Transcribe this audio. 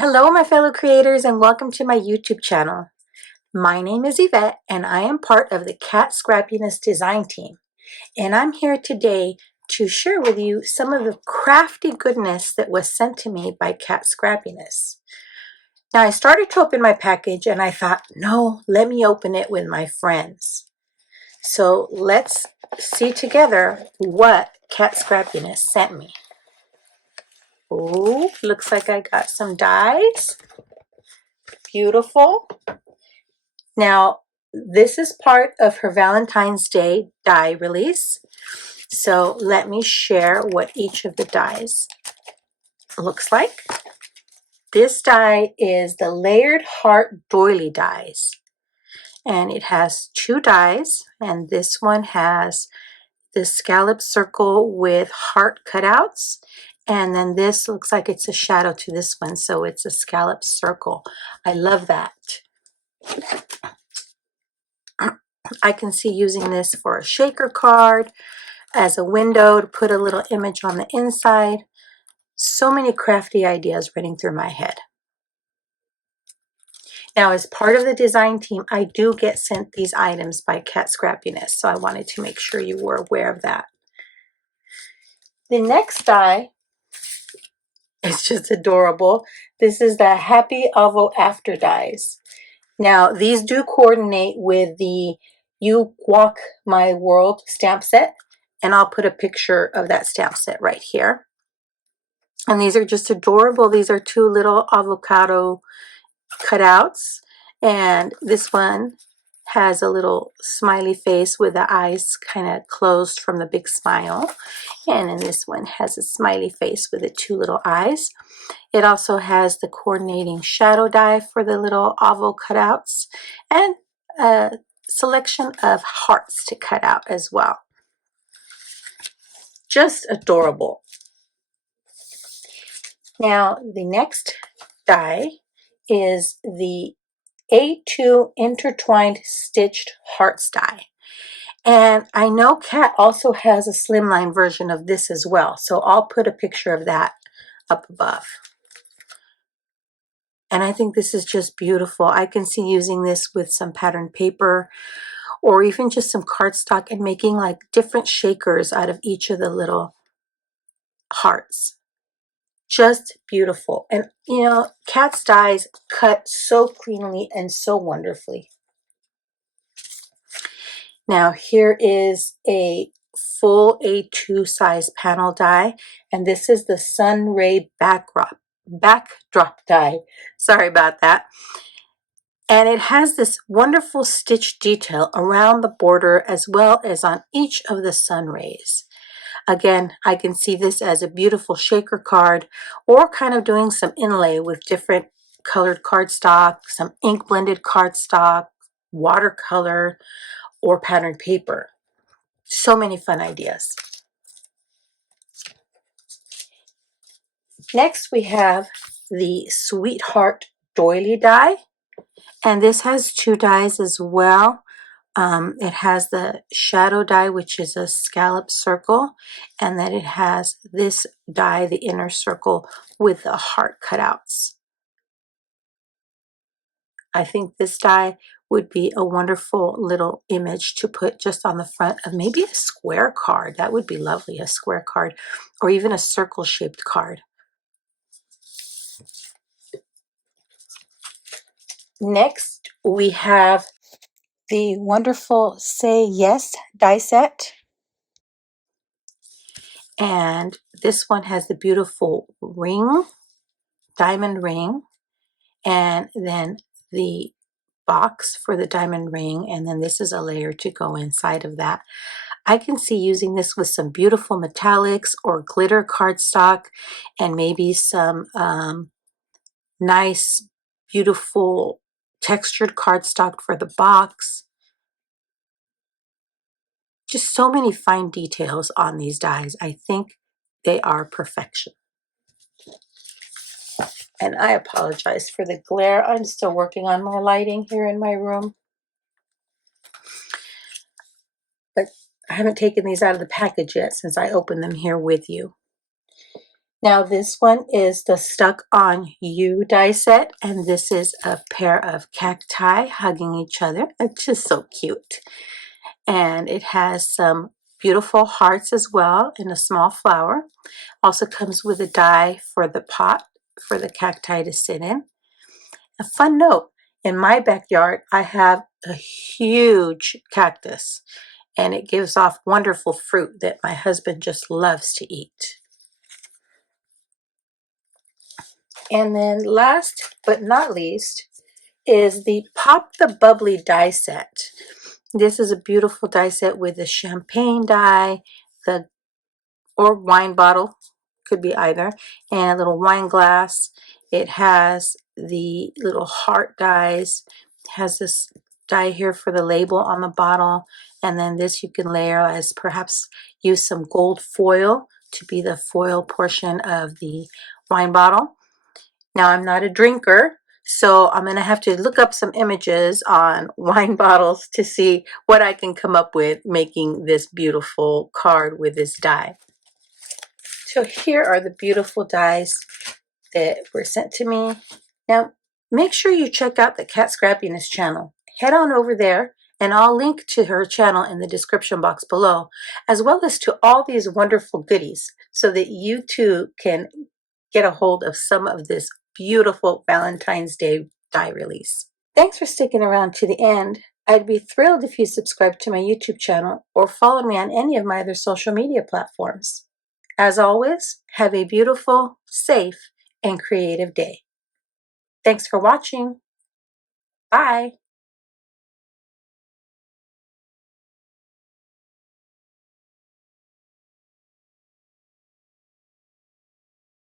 Hello, my fellow creators, and welcome to my YouTube channel. My name is Yvette, and I am part of the Cat Scrappiness design team. And I'm here today to share with you some of the crafty goodness that was sent to me by Cat Scrappiness. Now, I started to open my package, and I thought, no, let me open it with my friends. So let's see together what Cat Scrappiness sent me. Oh, looks like I got some dies. Beautiful. Now, this is part of her Valentine's Day die release. So let me share what each of the dies looks like. This die is the Layered Heart Doily dies. And it has two dies, and this one has the scallop circle with heart cutouts. And then this looks like it's a shadow to this one, so it's a scallop circle. I love that. I can see using this for a shaker card, as a window to put a little image on the inside. So many crafty ideas running through my head. Now, as part of the design team, I do get sent these items by Cat Scrappiness, so I wanted to make sure you were aware of that. The next die is just adorable. This is the Happy Avo-After dies. Now, these do coordinate with the You Walk My World stamp set, and I'll put a picture of that stamp set right here. And these are just adorable. These are two little avocado cutouts. And this one has a little smiley face with the eyes kind of closed from the big smile. And then this one has a smiley face with the two little eyes. It also has the coordinating shadow die for the little avo cutouts and a selection of hearts to cut out as well. Just adorable. Now, the next die is the A2 Intertwined Stitched Hearts die. And I know Cat also has a slimline version of this as well, so I'll put a picture of that up above. And I think this is just beautiful. I can see using this with some patterned paper or even just some cardstock and making like different shakers out of each of the little hearts. Just beautiful. And you know, Cat's dies cut so cleanly and so wonderfully. Now here is a full A2 size panel die, and this is the Sunray backdrop die. Sorry about that. And it has this wonderful stitch detail around the border as well as on each of the sun rays. Again, I can see this as a beautiful shaker card or kind of doing some inlay with different colored cardstock, some ink blended cardstock, watercolor, or patterned paper. So many fun ideas. Next, we have the Sweetheart Doily die, and this has two dies as well. It has the shadow die, which is a scallop circle, and then it has this die, the inner circle, with the heart cutouts. I think this die would be a wonderful little image to put just on the front of maybe a square card. That would be lovely, a square card, or even a circle-shaped card. Next, we have the wonderful Say Yes die set. And this one has the beautiful ring, diamond ring, and then the box for the diamond ring, and then this is a layer to go inside of that. I can see using this with some beautiful metallics or glitter cardstock and maybe some nice, beautiful textured cardstock for the box. Just so many fine details on these dies. I think they are perfection. And I apologize for the glare. I'm still working on my lighting here in my room. But I haven't taken these out of the package yet since I opened them here with you. Now this one is the Stuck on You die set, and this is a pair of cacti hugging each other. It's just so cute. And it has some beautiful hearts as well in a small flower. Also comes with a die for the pot for the cacti to sit in. A fun note, in my backyard I have a huge cactus, and it gives off wonderful fruit that my husband just loves to eat. And then last but not least is the Pop the Bubbly die set. This is a beautiful die set with a champagne die, the or wine bottle, could be either, and a little wine glass. It has the little heart dies. It has this die here for the label on the bottle, and then this you can layer as perhaps use some gold foil to be the foil portion of the wine bottle. Now, I'm not a drinker, so I'm going to have to look up some images on wine bottles to see what I can come up with making this beautiful card with this die. So here are the beautiful dies that were sent to me. Now, make sure you check out the Cat Scrappiness channel. Head on over there, and I'll link to her channel in the description box below, as well as to all these wonderful goodies so that you too can get a hold of some of this beautiful Valentine's Day die release. Thanks for sticking around to the end. I'd be thrilled if you subscribe to my YouTube channel or follow me on any of my other social media platforms. As always, have a beautiful, safe, and creative day. Thanks for watching. Bye.